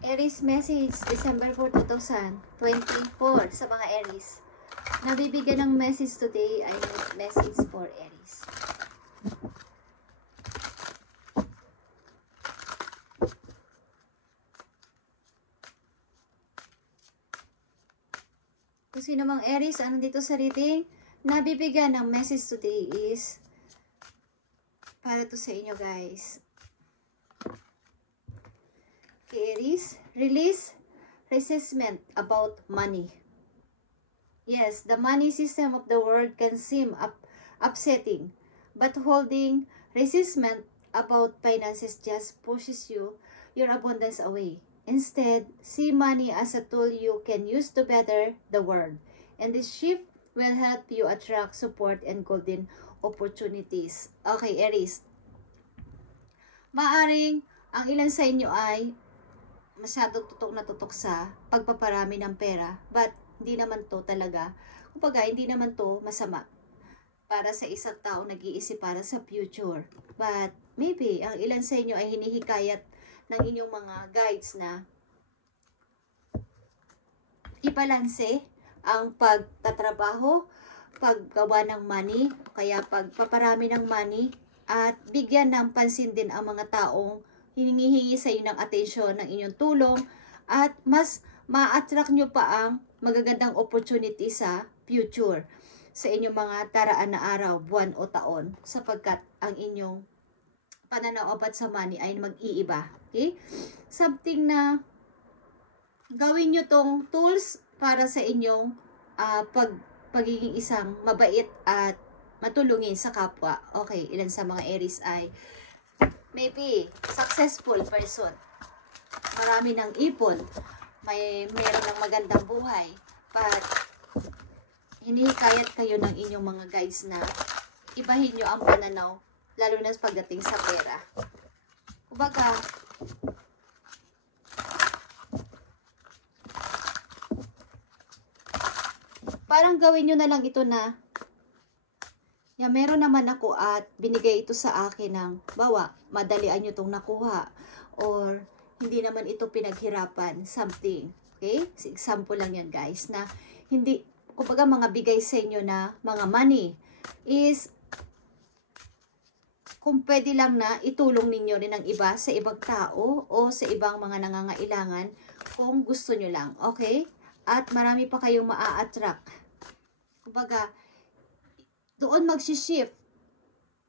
Aries message, December 4, 2024 sa mga Aries. Nabibigyan ng message today ay message for Aries. Kung sino mang Aries, ano dito sa reading, nabibigyan ng message today is para to sa inyo guys. Okay, Aries, release resentment about money. Yes, the money system of the world can seem upsetting, but holding resentment about finances just pushes your abundance away. Instead, see money as a tool you can use to better the world. And this shift will help you attract support and golden opportunities. Okay, Aries. Maaring ang ilan sa inyo ay masyado tutok sa pagpaparami ng pera, but hindi naman to talaga, kumbaga hindi naman to masama para sa isang tao nag-iisip para sa future. But maybe ang ilan sa inyo ay hinihikayat ng inyong mga guides na ibalanse ang pagtatrabaho, paggawa ng money, kaya pagpaparami ng money, at bigyan ng pansin din ang mga taong hinihingi sa inyo ng atensyon, ng inyong tulong, at mas ma-attract nyo pa ang magagandang opportunity sa future, sa inyong mga daraan na araw, buwan o taon, sapagkat ang inyong pananaw about sa money ay mag-iiba. Okay? Something na gawin nyo tong tools para sa inyong pagiging isang mabait at matulungin sa kapwa. Okay, ilan sa mga Aries ay maybe successful person, marami ng ipon, meron ng magandang buhay, but hinihikayat kayo ng inyong mga guides na ibahin nyo ang pananaw, lalo na pagdating sa pera. Kumbaga, parang gawin nyo na lang ito na meron naman ako at binigay ito sa akin ng bawa, madalian nyo itong nakuha, or hindi naman ito pinaghirapan, something. Okay? Example lang yan guys, na hindi, kumbaga mga bigay sa inyo na mga money is, kung pwede lang na itulong ninyo rin ng iba sa ibang tao o sa ibang mga nangangailangan kung gusto nyo lang. Okay? At marami pa kayong maa-attract. Kumbaga, doon mag-shift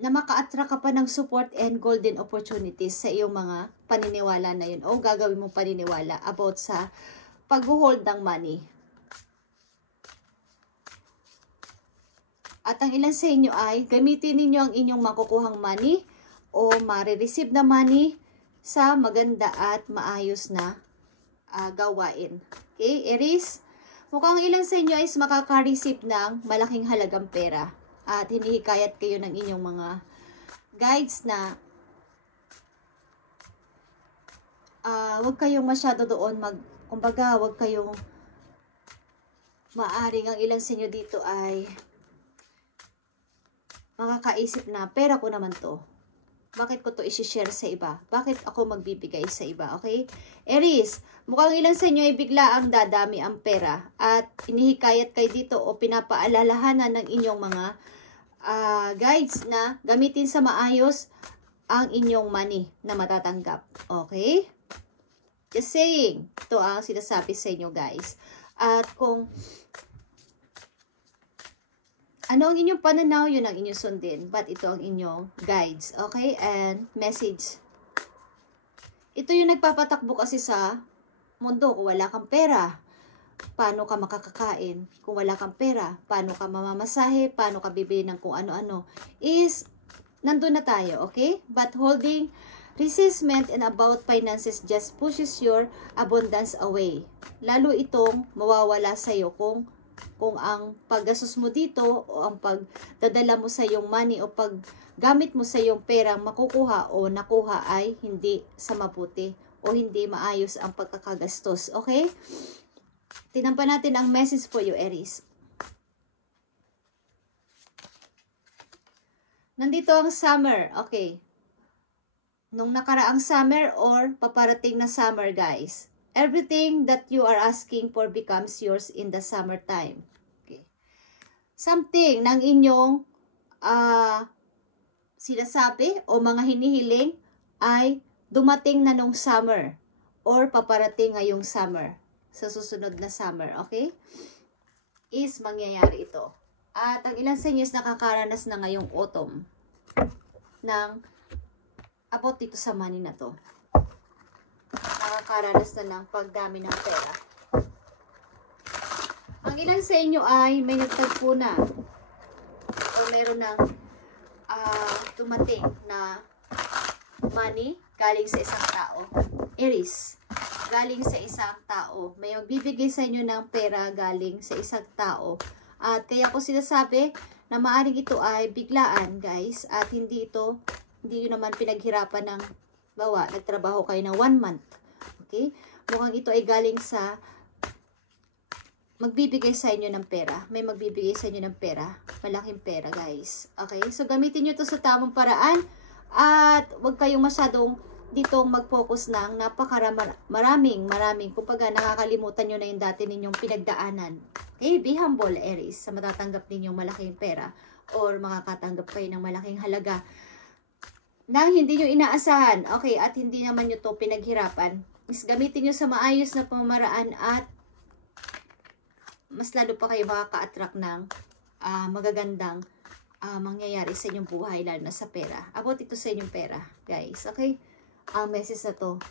na maka-attract ka pa ng support and golden opportunities sa iyong mga paniniwala na yun o gagawin mong paniniwala about sa pag-hold ng money. At ang ilan sa inyo ay gamitin ninyo ang inyong makukuhang money o ma-receive na money sa maganda at maayos na gawain. Okay, Aries? Mukhang ilan sa inyo ay makaka-receive ng malaking halagang pera. At hinihikayat kayo ng inyong mga guides na huwag kayong masyado doon kumbaga, huwag kayong maaring ang ilan sa inyo dito ay makakaisip na pera ko naman to. Bakit ko to isi-share sa iba? Bakit ako magbibigay sa iba? Okay? Aries, mukhang ilan sa inyo ay bigla ang dadami ang pera at hinihikayat kayo dito o pinapaalalahanan ng inyong mga guides na gamitin sa maayos ang inyong money na matatanggap. Okay? Just saying. Ito ang sinasabi sa inyo guys. At kung ano ang inyong pananaw, yun ang inyong sundin. But ito ang inyong guides. Okay? And message. Ito yung nagpapatakbo kasi sa mundo kung wala kang pera. Paano ka makakakain? Kung wala kang pera, paano ka mamamasahe? Paano ka bibili ng kung ano-ano? Is, nandun na tayo, okay? But holding resentment and about finances just pushes your abundance away. Lalo itong mawawala sa'yo kung ang paggastos mo dito o ang pagdadala mo sa iyong money o paggamit mo sa iyong pera makukuha o nakuha ay hindi sa mabuti o hindi maayos ang pagkakagastos, okay? Tinampan natin ang message for you, Aries. Nandito ang summer. Okay. Nung nakaraang summer or paparating na summer, guys. everything that you are asking for becomes yours in the summertime. Okay. Something ng inyong sinasabi o mga hinihiling ay dumating na nung summer or paparating ngayong summer, sa susunod na summer, okay? Is mangyayari ito. At ang ilan sa inyo is nakakaranas na ngayong autumn ng about dito sa money na to. Nakakaranas na ng pagdami ng pera. Ang ilan sa inyo ay may nagtagpo na o meron ng dumating na money galing sa isang tao. Aries, galing sa isang tao. May magbibigay sa inyo ng pera galing sa isang tao. At kaya ko sinasabi na maaaring ito ay biglaan, guys. At hindi yun naman pinaghirapan ng nagtrabaho kayo ng 1 month. Okay? Mukhang ito ay galing sa magbibigay sa inyo ng pera. May magbibigay sa inyo ng pera. Malaking pera, guys. Okay? So, gamitin nyo to sa tamang paraan. At huwag kayong masyadong dito mag-focus ng maraming. Kumbaga, nakakalimutan nyo na yung dati ninyong pinagdaanan. Okay? Be humble, Aries, sa matatanggap ninyong malaking pera or makakatanggap kayo ng malaking halaga nang hindi nyo inaasahan. Okay? At hindi naman nyo to pinaghirapan. Is gamitin nyo sa maayos na pamamaraan at mas lalo pa kayo makaka-attract ng magagandang mangyayari sa inyong buhay, lalo na sa pera. About ito sa inyong pera, guys. Okay? Ang message na to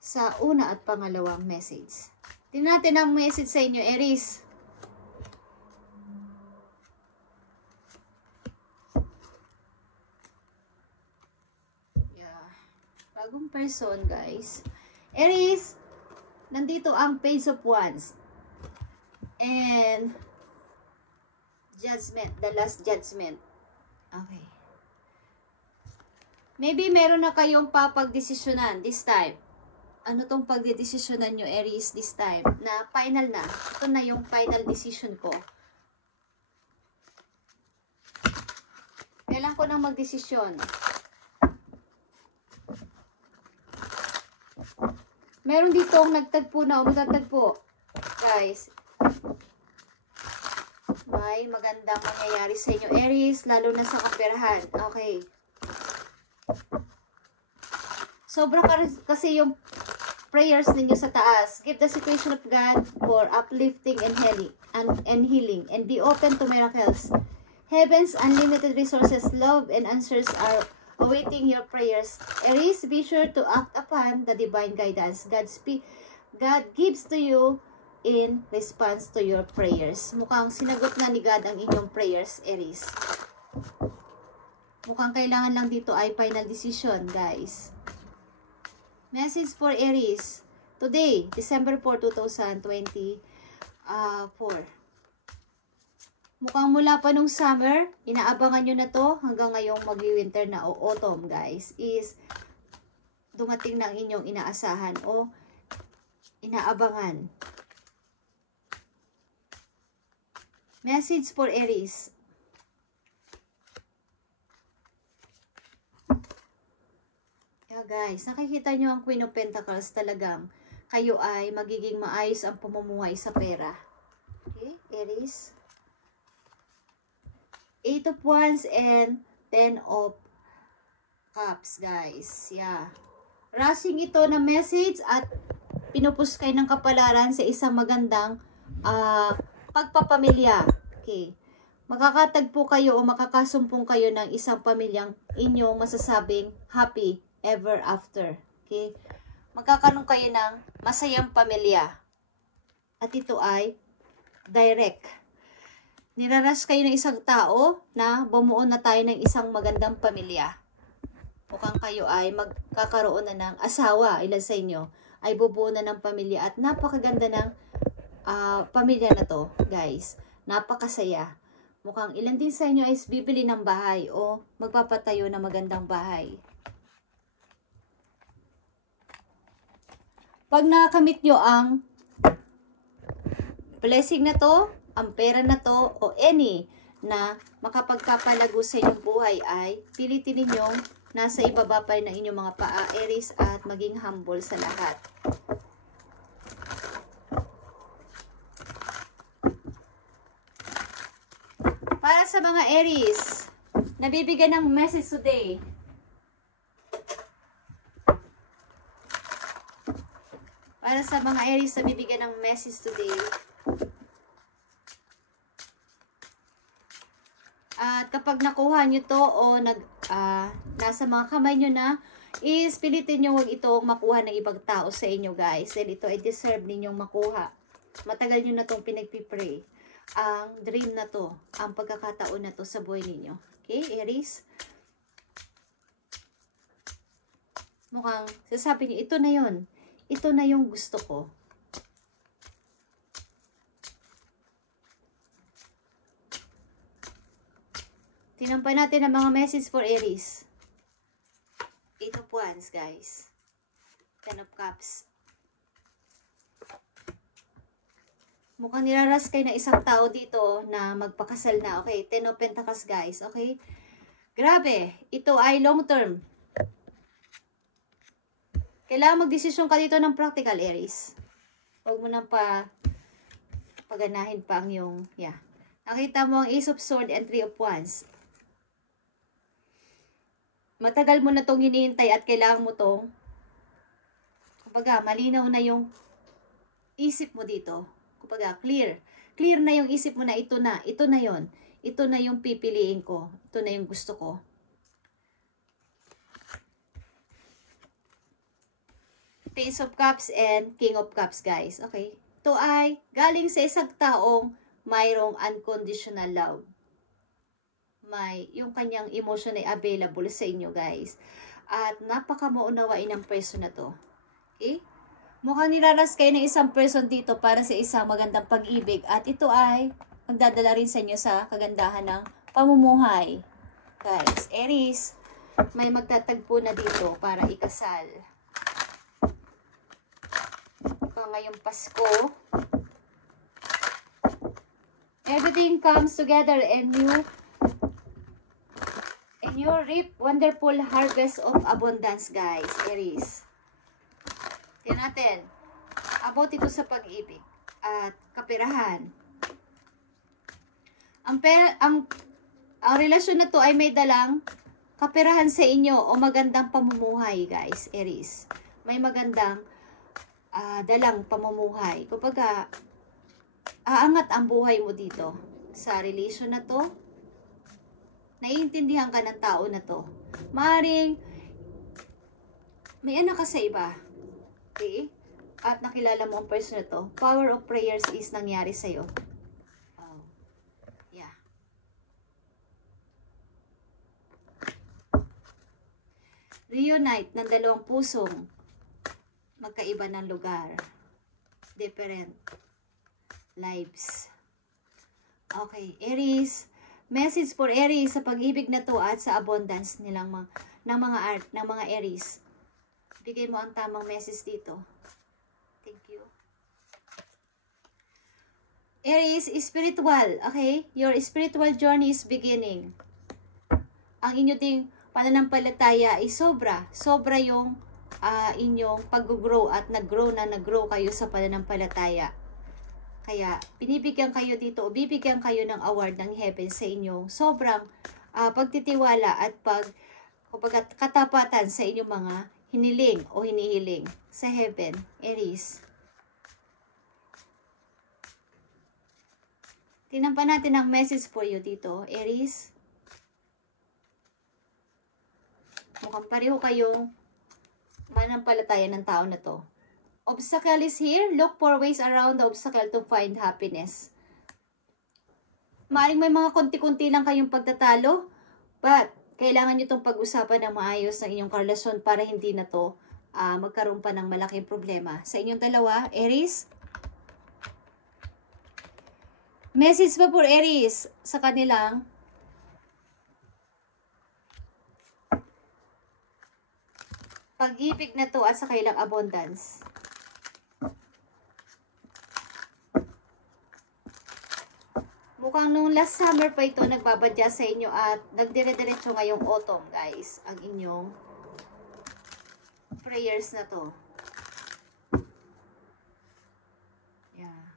sa una at pangalawang message. Tingnan natin ang message sa inyo, Aries. Yeah. Bagong person, guys. Aries, nandito ang Page of Wands. And Judgment, the last judgment. Okay. Maybe meron na kayong papagdesisyonan this time. Ano tong pagdedesisyonan nyo, Aries, this time? Na final na. Ito na yung final decision ko. Kailan ko nang magdesisyon? Meron ditong nagtagpo na o magtatagpo. Guys, may magandang mangyayari sa inyo, Aries, lalo na sa kaperahan. Okay. Sobra kasi yung prayers ninyo sa taas. Give the situation of God for uplifting and healing. And be open to miracles. Heaven's unlimited resources, love, and answers are awaiting your prayers. Aries, be sure to act upon the divine guidance God gives to you in response to your prayers. Mukhang sinagot na ni God ang inyong prayers, Aries. Mukhang kailangan lang dito ay final decision, guys. Message for Aries. Today, December 4, 2024. Mukhang mula pa nung summer, inaabangan nyo na to hanggang ngayong mag-winter na o autumn, guys. Is dumating na ang inyong inaasahan o inaabangan. Message for Aries. Yeah, guys, nakikita nyo ang Queen of Pentacles, talagang kayo ay magiging maayos ang pamumuhay sa pera. Okay, Aries. 8 of Wands and 10 of Cups, guys. Yeah. Rushing ito na message at pinupush kayo ng kapalaran sa isang magandang pagpapamilya. Okay. Makakatagpo kayo o makakasumpong kayo ng isang pamilyang inyong masasabing happy ever after. Okay. Magkakaroon kayo ng masayang pamilya. At ito ay direct. Nirarush kayo ng isang tao na bumuo na tayo ng isang magandang pamilya. Mukhang kayo ay magkakaroon na ng asawa. Ilan sa inyo ay bubuo na ng pamilya at napakaganda ng pamilya na to, guys. Napakasaya. Mukhang ilan din sa inyo ay bibili ng bahay o magpapatayo ng magandang bahay. Pag nakamit nyo ang blessing na to, ang pera na to, o any na makapagpapalago sa inyong buhay ay pilitin ninyong nasa ibaba pa rin ng inyong mga paa, Aries, at maging humble sa lahat. Para sa mga Aries, nabibigyan ng message today. Para sa mga Aries, nabibigyan ng message today. At kapag nakuha nyo to o nasa mga kamay nyo na, is pilitin nyo huwag itong makuha ng ibang tao sa inyo, guys. Dahil ito ay deserve ninyong makuha. Matagal nyo na itong pinagpipray. Ang dream na to, ang pagkakataon na to sa buhay ninyo. Okay, Aries? Mukhang sasabi nyo, ito na yon. Ito na yung gusto ko. Tinampan natin ang mga message for Aries. 8 of Wands, guys. 10 of Cups. Mukhang niraras kayo na isang tao dito na magpakasal na. Okay, 10 of Pentacles, guys. Okay? Grabe. Ito ay long term. Kailangan magdesisyon ka dito ng practical, Aries. Huwag mo nang paganahin pa ang yung, Nakita mo ang Ace of Swords and 3 of Wands. Matagal mo na itong hinihintay at kailangan mo itong, kumbaga, malinaw na yung isip mo dito. Kumbaga, clear. Clear na yung isip mo na ito na yon. Ito na yung pipiliin ko. Ito na yung gusto ko. Page of Cups and King of Cups, guys. Okay? Ito ay galing sa isang taong mayroong unconditional love. Yung kanyang emotion ay available sa inyo, guys. At napaka-maunawain ng person na to. Okay? Mukhang niraras kayo ng isang person dito para sa isang magandang pag-ibig. At ito ay magdadala rin sa inyo sa kagandahan ng pamumuhay. Guys, Aries, may magtatagpo na dito para ikasal. Ngayong Pasko, everything comes together and you reap wonderful harvest of abundance, guys, Aries. Tingnan natin about ito sa pag-ibig at kapirahan. Ang relasyon na to ay may dalang kapirahan sa inyo o magandang pamumuhay, guys, Aries. May magandang dalang pamumuhay. Kumbaga, aangat ang buhay mo dito sa relation na to. Naiintindihan ka ng tao na to. Maaring may anak ka sa iba. Okay? At nakilala mo ang person na to. Power of prayers is nangyari sa'yo. Oh. Yeah. Reunite ng dalawang pusong magkaiba ng lugar. Different lives. Okay, Aries. Message for Aries sa pag-ibig na to at sa abundance ng mga Aries. Bigay mo ang tamang message dito. Thank you. Aries, spiritual. Okay? Your spiritual journey is beginning. Ang inyo ding pananampalataya ay sobra. Sobra yung inyong pag-grow at nag-grow kayo sa pananampalataya. Kaya, binibigyan kayo dito o bibigyan kayo ng award ng heaven sa inyong sobrang pagtitiwala at katapatan sa inyong mga hiniling o hinihiling sa heaven, Aries. Tinampan natin ang message for you dito, Aries. Mukhang pareho kayong manampalataya ng tao na to. Obstacle is here. Look for ways around the obstacle to find happiness. Maaring may mga konti-kunti lang kayong pagtatalo, but kailangan nyo itong pag-usapan ng maayos ng inyong karelasyon para hindi na to magkaroon pa ng malaking problema. Sa inyong dalawa, Aries. Message pa for Aries sa kanilang pag-ibig na to at sa kailang abundance. Mukhang nung last summer pa ito nagbabadya sa inyo at nagdire-diretso ngayong autumn, guys, ang inyong prayers na to. Yeah.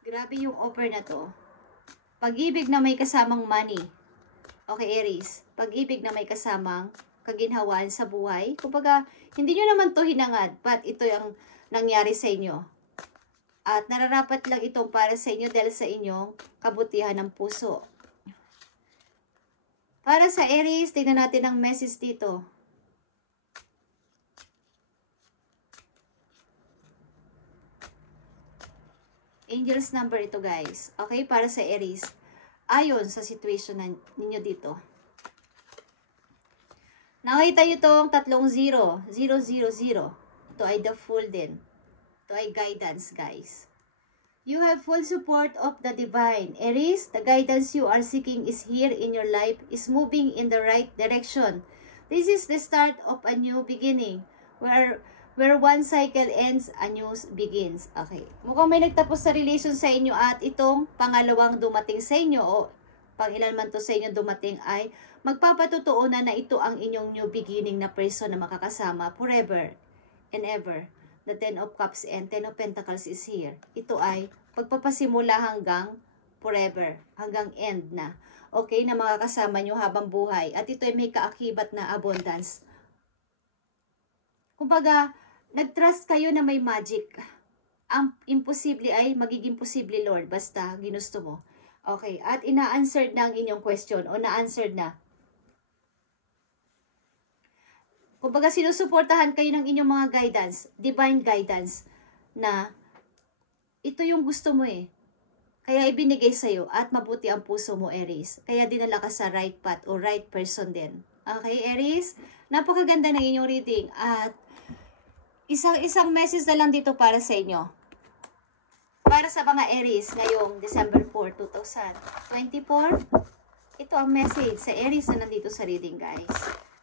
Grabe yung offer na to. Pag-ibig na may kasamang money. Okay, Aries. Pag-ibig na may kasamang kaginhawaan sa buhay. Kumbaga, hindi nyo naman to hinangad, but ito yung nangyari sa inyo. At nararapat lang itong para sa inyo dahil sa inyong kabutihan ng puso. Para sa Aries, tingnan natin ang message dito. Angels number ito, guys. Okay, para sa Aries. Ayon sa situation ninyo dito. Nakita nyo itong 30, 000. Ito ay the Fool din. Ito ay guidance, guys. You have full support of the divine. Aries, the guidance you are seeking is here in your life, is moving in the right direction. This is the start of a new beginning, where one cycle ends, a new begins. Okay. Mukhang may nagtapos sa relation sa inyo at itong pangalawang dumating sa inyo o pang-ilan man to sa inyo dumating ay magpapatotoo na ito ang inyong new beginning na person na makakasama forever and ever. The Ten of Cups and Ten of Pentacles is here. Ito ay pagpapasimula hanggang forever, hanggang end na. Okay, na makakasama nyo habang buhay. At ito ay may kaakibat na abundance. Kumbaga, nag-trust kayo na may magic. Ang imposible ay magiging posible, Lord, basta ginusto mo. Okay, at ina-answered na ang inyong question o na-answered na. Kumbaga, sinusuportahan kayo ng inyong mga guidance, divine guidance, na ito yung gusto mo eh. Kaya ibinigay sa'yo at mabuti ang puso mo, Aries. Kaya dinala ka sa right path o right person din. Okay, Aries? Napakaganda ng inyong reading at isang message na lang dito para sa inyo. Para sa mga Aries ngayong December 4, 2024, ito ang message sa Aries na nandito sa reading, guys.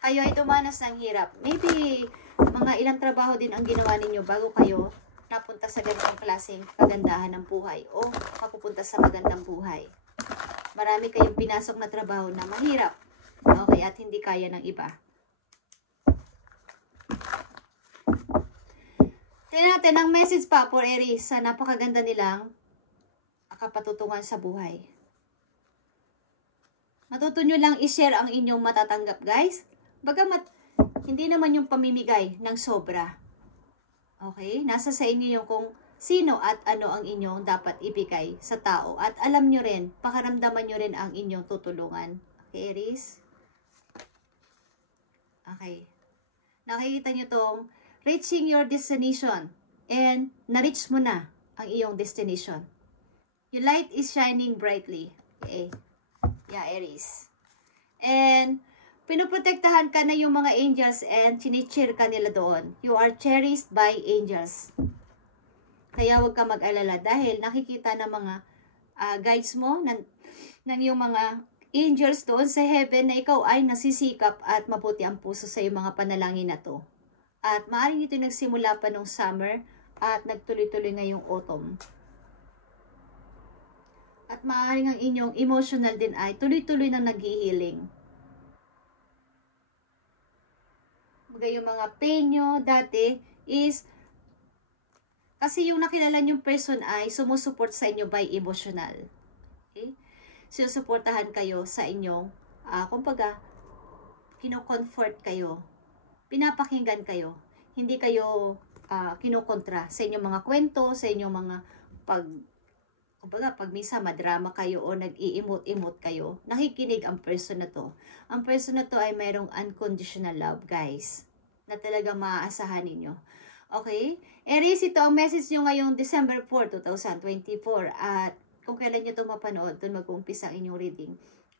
Kayo ay dumanas ng hirap. Maybe mga ilang trabaho din ang ginawa ninyo bago kayo napunta sa ganitong klaseng kagandahan ng buhay o mapupunta sa magandang buhay. Marami kayong pinasok na trabaho na mahirap. Okay, at hindi kaya ng iba. Tingnan natin ang message pa for Aries sa napakaganda nilang kapatutungan sa buhay. Matuto nyo lang i-share ang inyong matatanggap, guys. Bagamat hindi naman yung pamimigay ng sobra. Okay? Nasa sa inyo yung kung sino at ano ang inyong dapat ibigay sa tao. At alam nyo rin, pakaramdaman nyo rin ang inyong tutulungan. Okay, Aries? Okay. Nakikita nyo tong reaching your destination. And na-reach mo na ang iyong destination. Your light is shining brightly. Okay. Yeah, Aries. And pinoprotektahan ka na yung mga angels and chinicheer ka nila doon. You are cherished by angels. Kaya huwag ka mag-alala dahil nakikita ng mga guides mo, ng yung mga angels doon sa heaven na ikaw ay nasisikap at mabuti ang puso sa iyong mga panalangin na to. At maaaring ito nagsimula pa nung summer at nagtuloy-tuloy ngayong autumn. At maaaring ang inyong emotional din ay tuloy-tuloy na nag-healing. Yung mga pain nyo dati is kasi yung nakilala nyong person ay sumusuport sa inyo by emotional. Okay? Sinusuportahan kayo sa inyong, kumbaga, kino-comfort kayo. Pinapakinggan kayo. Hindi kayo kinokontra sa inyong mga kwento, sa inyong mga kumbaga, pag misa madrama kayo o nag-i-emote kayo, nakikinig ang person na to. Ang person na to ay mayroong unconditional love, guys, na talagang maaasahan ninyo. Okay? Aries, ito ang message nyo ngayong December 4, 2024. At kung kailan nyo ito mapanood, doon mag-uumpisa ang inyong reading.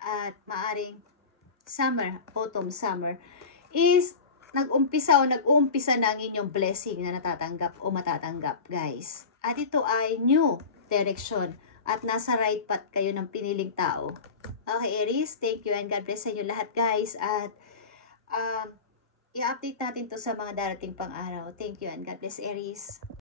At maaring summer, autumn, summer, is nag-uumpisa na ang inyong blessing na natatanggap o matatanggap, guys. At ito ay new direction. At nasa right path kayo ng piniling tao. Okay, Aries, thank you and God bless sa inyo lahat, guys. At i-update natin to sa mga darating pang araw. Thank you and God bless, Aries.